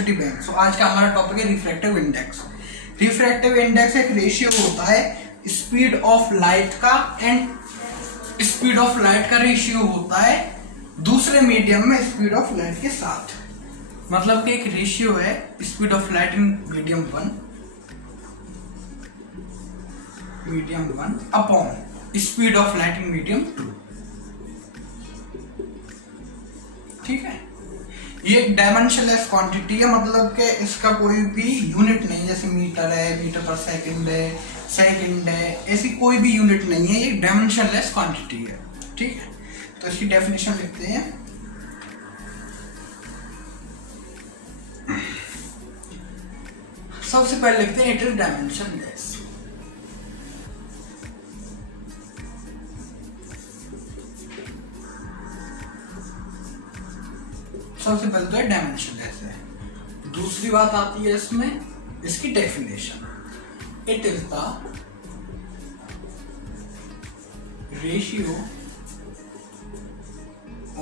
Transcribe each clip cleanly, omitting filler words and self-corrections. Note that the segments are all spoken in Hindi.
Velocity band. सो आज का हमारा टॉपिक है रिफ्रैक्टिव इंडेक्स। रिफ्रैक्टिव इंडेक्स एक रेशियो होता है स्पीड ऑफ लाइट का, एंड स्पीड ऑफ लाइट का रेशियो होता है दूसरे मीडियम में स्पीड ऑफ लाइट के साथ। मतलब कि एक रेशियो है speed of light in medium one upon speed of light in medium 2। ठीक है, ये एक डायमेंशनलेस क्वांटिटी है, मतलब कि इसका कोई भी यूनिट नहीं, जैसे मीटर है, मीटर पर सेकंड है, ऐसी कोई भी यूनिट नहीं है, ये डायमेंशनलेस क्वांटिटी है। ठीक है, तो इसकी डेफिनेशन लिखते हैं। सबसे पहले लिखते हैं इट इज डायमेंशनलेस। सबसे पहले तो डायमेंशनलेस है। दूसरी बात आती है इसमें इसकी definition, it is the ratio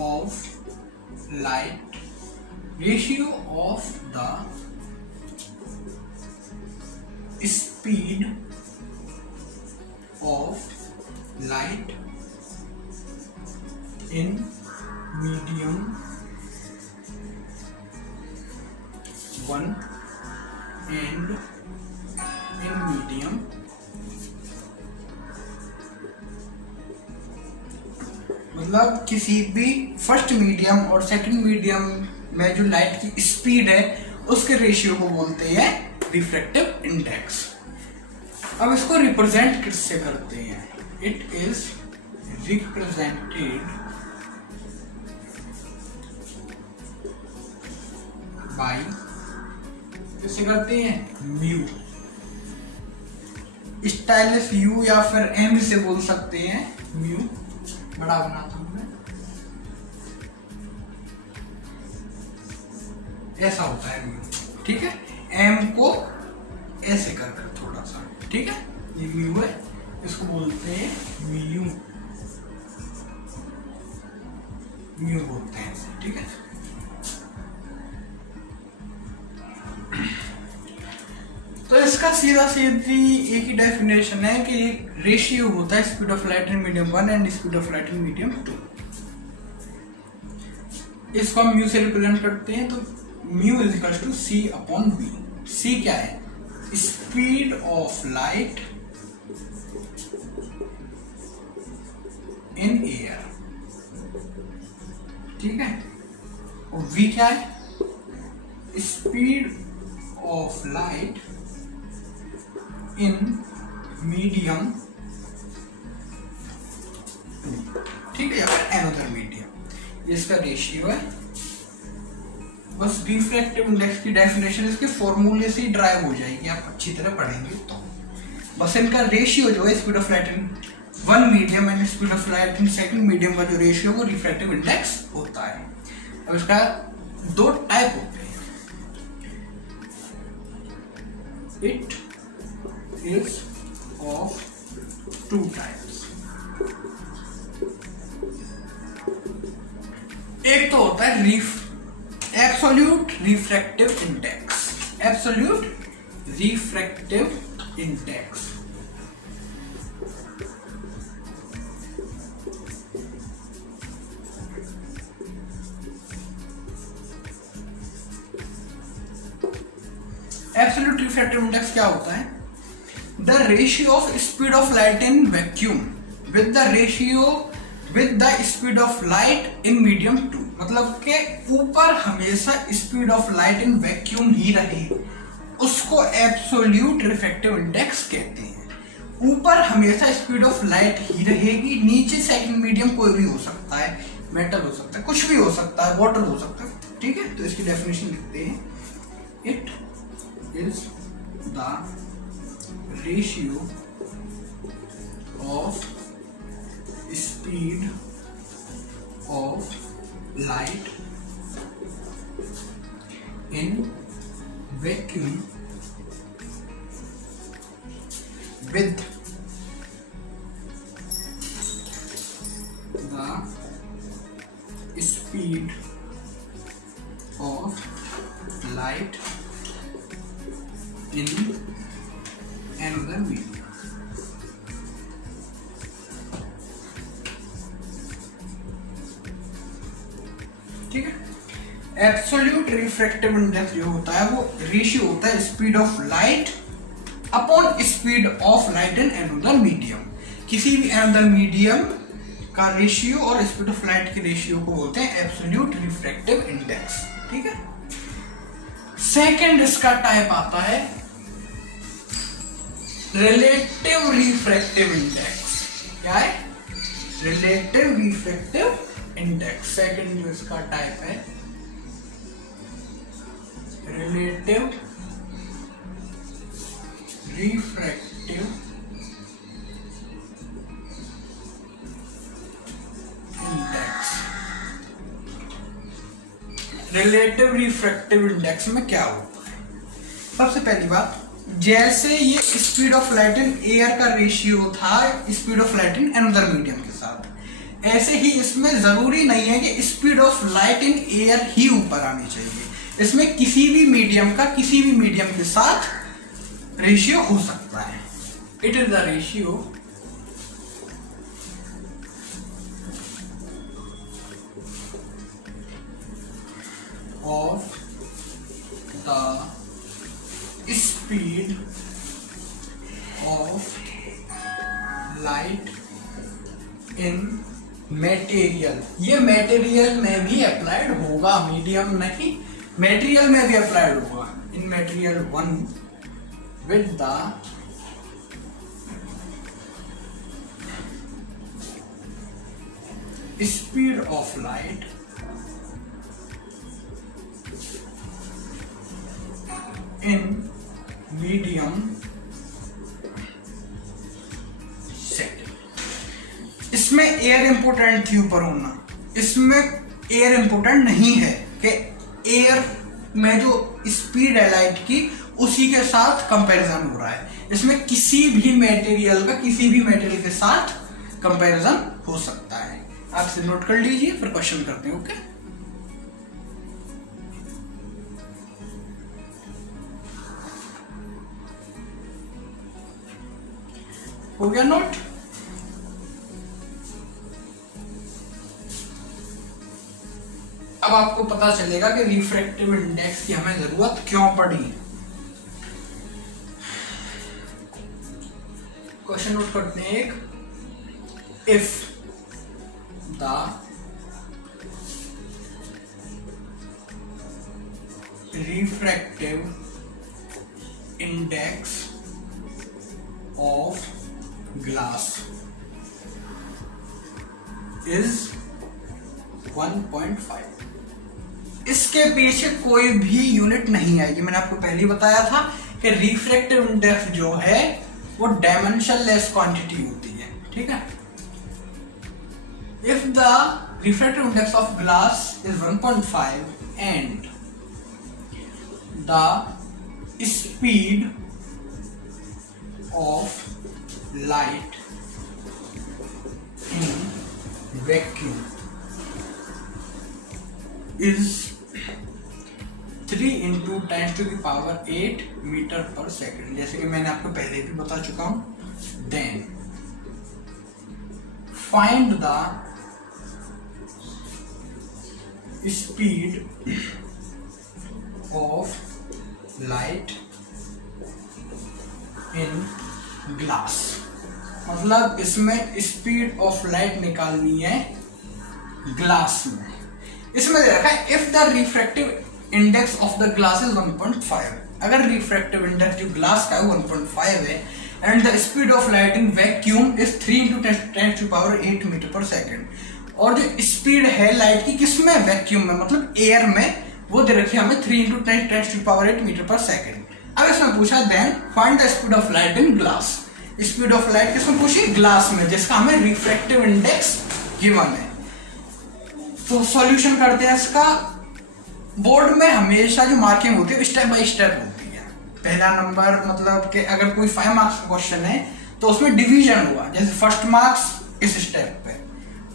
of light, ratio of the speed of light in medium 1 and in medium 2। मतलब किसी भी फर्स्ट मीडियम और सेकंड मीडियम में जो लाइट की स्पीड है उसके रेशियो को बोलते हैं रिफ्रैक्टिव इंडेक्स। अब इसको रिप्रेजेंट किससे करते हैं? इट इज रिप्रेजेंटेड बाय, किससे करते हैं? म्यू, स्टाइलिश यू या फिर एम से बोल सकते हैं। म्यू बड़ा बनाता हूं मैं, ऐसा होता है म्यू। ठीक है, एम को ऐसे कर थोड़ा सा। ठीक है, ये म्यू है, इसको बोलते हैं म्यू, म्यू बोलते हैं इसे। ठीक है, तो इसका सीधी एक ही डेफिनेशन है कि एक रेशियो होता है speed of light in medium 1 and speed of light in medium 2। इसको हम म्यू से रिप्रेजेंट करते हैं, तो mu is equal to C upon B. C क्या है? Speed of light in air. ठीक है, और वी क्या है? Speed of light in medium 2। ठीक है, या फिर अनदर मीडियम। इसका रेशियो है। बस रिफ्रैक्टिव इंडेक्स की डेफिनेशन इसके फॉर्मूले से ही ड्राइव हो जाएगी, आप अच्छी तरह पढ़ेंगे तो। बस इनका रेशियो जो है speed of light in 1 medium and speed of light in second medium का जो रेशियो वो रिफ्रैक्टिव इंडेक्स होता है। अब इसका दो टाइप होते हैं। It is of 2 types। एक तो होता है absolute refractive index. Absolute refractive index absolute refractive index क्या होता है? The ratio of speed of light in vacuum with the speed of light in medium 2। मतलब के ऊपर हमेशा speed of light in vacuum ही रहे, उसको एब्सोल्यूट रिफ्रैक्टिव इंडेक्स कहते हैं। ऊपर हमेशा स्पीड ऑफ लाइट ही रहेगी, नीचे सेकंड मीडियम कोई भी हो सकता है, मेटल हो सकता है, कुछ भी हो सकता है, वाटर हो सकता है। ठीक है, तो इसकी डेफिनेशन लिखते हैं। It is the ratio of speed of light in vacuum with the speed of light in another medium. ठीक है, एब्सोल्यूट रिफ्रैक्टिव इंडेक्स जो होता है वो रेशियो होता है speed of light upon speed of light in another medium. किसी भी अनदर मीडियम का रेशियो और स्पीड ऑफ लाइट के रेशियो को बोलते हैं एब्सोल्यूट रिफ्रैक्टिव इंडेक्स। ठीक है, सेकंड इसका टाइप आता है रिलेटिव रिफ्रैक्टिव इंडेक्स। क्या है? Relative refractive index. सेकंड जो इसका टाइप है relative refractive index. Relative refractive index में क्या होता है? सबसे पहली बात, जैसे ये speed of light in air का रेशियो था speed of light in another medium के साथ, ऐसे ही इसमें जरूरी नहीं है कि speed of light in air ही ऊपर आनी चाहिए। इसमें किसी भी मीडियम का किसी भी मीडियम के साथ रेशियो हो सकता है। It is the ratio of the speed of light in material. ये मेटेरियल में भी अप्लाइड होगा, मीडियम नहीं, मेटेरियल में भी अप्लाइड होगा। इन material 1 with the speed of light in medium second. इसमें एयर इंपोर्टेंट थी ऊपर होना, इसमें एयर इंपोर्टेंट नहीं है कि एयर में जो स्पीड है लाइट की उसी के साथ कंपैरिजन हो रहा है। इसमें किसी भी मटेरियल का किसी भी मटेरियल के साथ कंपैरिजन हो सकता है। आप इसे नोट कर लीजिए, फिर क्वेश्चन करते हैं। ओके, हो गया नोट? अब आपको पता चलेगा कि रिफ्रैक्टिव इंडेक्स की हमें जरूरत क्यों पड़ी। क्वेश्चन नोट करते हैं एक, if the refractive index of glass is 1.5, इसके पीछे कोई भी यूनिट नहीं आएगी। मैंने आपको पहले ही बताया था कि रिफ्रैक्टिव इंडेक्स जो है वो डायमेंशनलेस क्वांटिटी होती है। ठीक है, if the refractive index of glass is 1.5 and the speed of light in vacuum is 3 into 10 to the power 8 metre per second, जैसे कि मैंने आपको पहले भी बता चुका हूं। Then find the speed of light in glass. मतलब इसमें स्पीड ऑफ लाइट निकालनी है ग्लास में। इसमें दे रखा है if the refractive index of the glass is 1.5, अगर रिफ्रैक्टिव इंडेक्स जो ग्लास का है 1.5 है and the speed of light in vacuum is 3 into 10 to the power 8 metre per second, और जो स्पीड है लाइट की किसमें, वैक्यूम में, मतलब एयर में, वो दे रखी है हमें 3 into 10 to the power 8 metre per second. अब इसमें पूछा then find the speed of light in glass. Speed of light किसमें पूछी, ग्लास में, जिसका हमें रिफ्रैक्टिव इंडेक्स गिवन है। तो सॉल्यूशन करते हैं इसका। बोर्ड में हमेशा जो मार्किंग होती है स्टेप बाय स्टेप होती है। पहला नंबर मतलब कि अगर कोई 5 मार्क्स का क्वेश्चन है तो उसमें डिवीजन हुआ, जैसे फर्स्ट मार्क्स इस स्टेप पे,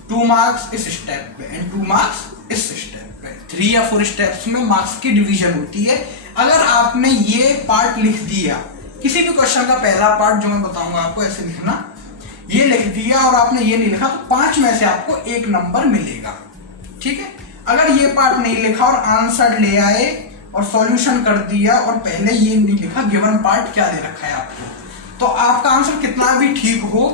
2 मार्क्स इस स्टेप पे एंड 2 मार्क्स इस स्टेप पे। 3 या 4 स्टेप्स में मार्क्स की डिवीजन होती है। अगर आपने ये पार्ट लिख दिया, किसी भी क्वेश्चन का पहला पार्ट जो मैं बताऊंगा आपको ऐसे लिखना, ये लिख दिया और आपने ये नहीं लिखा, तो 5 में से आपको 1 नंबर मिलेगा। ठीक है, अगर ये पार्ट नहीं लिखा और आंसर ले आए और सॉल्यूशन कर दिया और पहले ये नहीं लिखा गिवन पार्ट क्या दे रखा है आपको, तो आपका आंसर कितना भी ठीक हो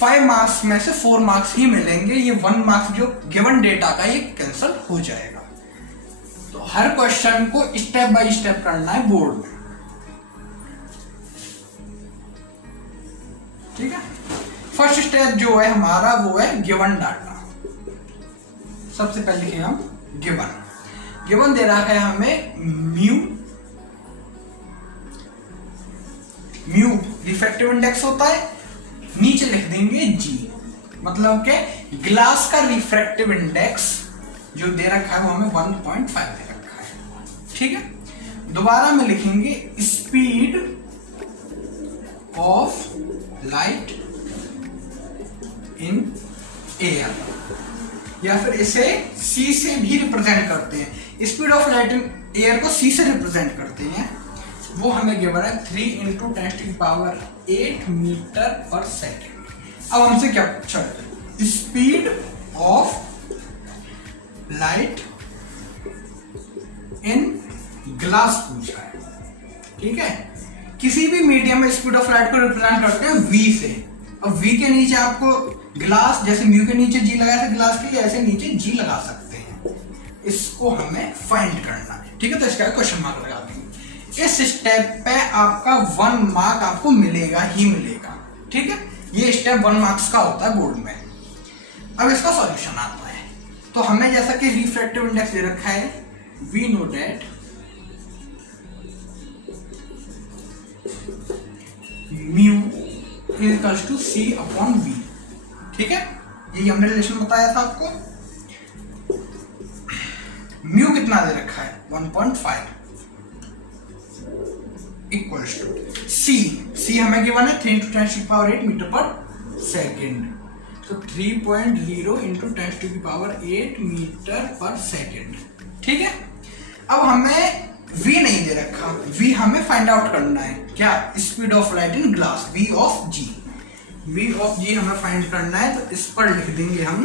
5 मार्क्स में से 4 मार्क्स ही मिलेंगे। ये 1 मार्क्स जो गिवन डेटा का ये कैंसिल हो जाएगा। तो हर क्वेश्चन को स्टेप बाय स्टेप करना है बोर्ड में। ठीक है, फर्स्ट स्टेप जो है हमारा वो है गिवन डाटा। सबसे पहले लिखे हम गिवन दे रहा है हमें म्यू रिफ्रैक्टिव इंडेक्स होता है, नीचे लिख देंगे जी, मतलब के ग्लास का रिफ्रैक्टिव इंडेक्स जो दे रखा है वो हमें 1.5 दे रखा है। ठीक है, दोबारा में लिखेंगे speed of light in air, या फिर इसे सी से भी रिप्रेजेंट करते हैं। Speed of light in air को सी से रिप्रेजेंट करते हैं, वो हमें गिवन है 3 × 10⁸ मीटर पर सेकेंड। अब हमसे क्या पूछा है, speed of light in glass पूछा है। ठीक है, किसी भी मीडियम में स्पीड ऑफ लाइट को रिप्रेजेंट करते हैं वी से। अब वी के नीचे आपको ग्लास, जैसे म्यू के नीचे जी लगाया था ग्लास के लिए, ऐसे नीचे जी लगा सकते हैं। इसको हमें फाइंड करना है। ठीक है, तो इसका क्वेश्चन मार्क लगा देंगे। इस स्टेप पे आपका 1 मार्क आपको मिलेगा ही मिलेगा। ठीक है, ये स्टेप 1 मार्क्स का होता है बोर्ड में। अब इसका सॉल्यूशन आता है, तो हमें जैसा कि रिफ्रैक्टिव इंडेक्स दे रखा है, we know that mu equals to C upon v. ठीक है, यही हमने रिलेशन बताया था आपको। म्यू कितना दे रखा है 1.5 इक्वल्स टू सी हमें गिवन है 3 × 10⁸ मीटर पर सेकेंड, तो 3.0 × 10⁸ मीटर पर सेकेंड। ठीक है, अब हमें v नहीं दे रखा, v हमें फाइंड आउट करना है। क्या, speed of light in glass, v of g हमें फाइंड करना है। तो इस पर लिख देंगे हम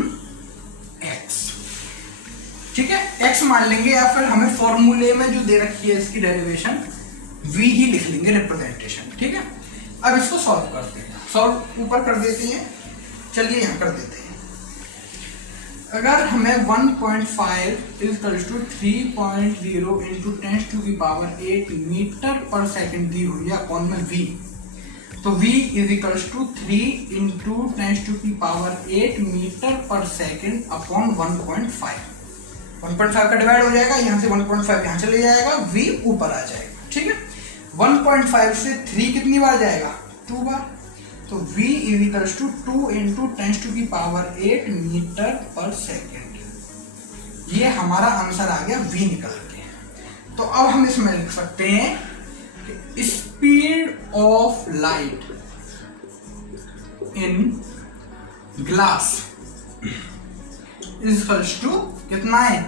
x। ठीक है, x मान लेंगे, या फिर हमें फॉर्मूले में जो दे रखी है इसकी डेरिवेशन v ही लिख लेंगे रिप्रेजेंटेशन। ठीक है, अब इसको सॉल्व करते हैं। सॉल्व ऊपर कर देते हैं, चलिए यहां कर देते हैं। अगर हमें 1.5 equals to 3.0 × 10⁸ metre per second दी हुई है अपॉन में v, तो v is equals to 3 × 10⁸ metre per second upon 1.5। 1.5 का डिवाइड हो जाएगा, यहाँ से 1.5 यहाँ चले जाएगा, v ऊपर आ जाएगा। ठीक है, 1.5 से 3 कितनी बार जाएगा, 2 बार, तो v is equals to 2 × 10⁸ metre per second. ये हमारा आंसर आ गया v निकल के। तो अब हम इसमें लिख सकते हैं कि speed of light in glass is equals to कितना है,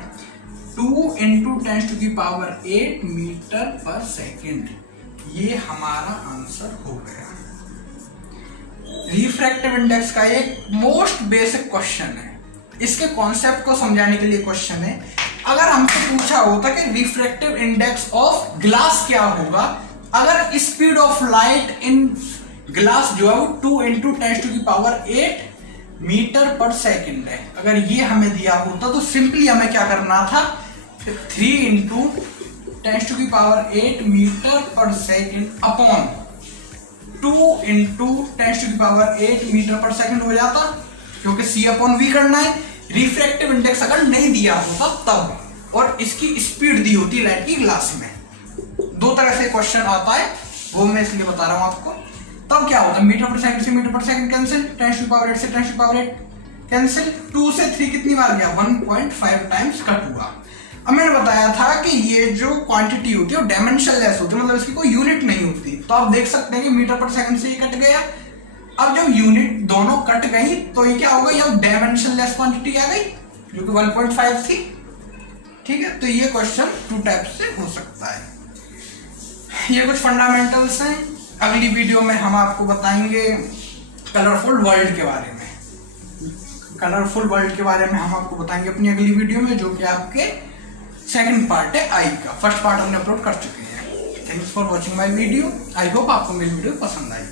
2 × 10⁸ मीटर पर सेकेंड। ये हमारा आंसर हो गया। रिफ्रैक्टिव इंडेक्स का एक मोस्ट बेसिक क्वेश्चन है, इसके कॉन्सेप्ट को समझाने के लिए क्वेश्चन है। अगर हमसे पूछा होता कि रिफ्रैक्टिव इंडेक्स ऑफ ग्लास क्या होगा, अगर speed of light in glass जो है वो 2 × 10⁸ मीटर पर सेकेंड है, अगर ये हमें दिया होता तो सिंपली हमें क्या करना था, 3 × 10⁸ metre per second upon 2 × 10⁸ metre per second हो जाता, क्योंकि c अपॉन v करना है। रिफ्रैक्टिव इंडेक्स अगर नहीं दिया होता तब, और इसकी स्पीड दी होती लाइट की ग्लास में। 2 तरह से क्वेश्चन आता है, वो मैं इसलिए बता रहा हूं आपको। तब क्या होता है, मीटर पर सेकंड से मीटर पर सेकंड कैंसिल, 10⁸ से 10⁸ कैंसिल, 2 से 3 कितनी बार गया, 1.5 टाइम्स कट हुआ। अब मैंने बताया था कि ये जो क्वांटिटी होती है वो डायमेंशनलेस होती है, मतलब इसकी कोई यूनिट नहीं होती। तो आप देख सकते हैं कि मीटर पर सेकंड से ये कट गया। अब जब यूनिट दोनों कट गई तो ये क्या हो गई, अब डायमेंशनलेस क्वांटिटी आ गई जो कि 1.5 थी। ठीक है, तो ये क्वेश्चन 2 टाइप से हो सकता है। ये कुछ फंडामेंटल्स हैं। अगली वीडियो में हम आपको बताएंगे कलरफुल वर्ल्ड के बारे में। कलरफुल वर्ल्ड के बारे में हम आपको बताएंगे अपनी अगली वीडियो में, जो कि आपके सेकंड पार्ट है आई का। फर्स्ट पार्ट हमने अपलोड कर चुके हैं। Thanks for watching my video. I hope आपको मेरी वीडियो पसंद आई।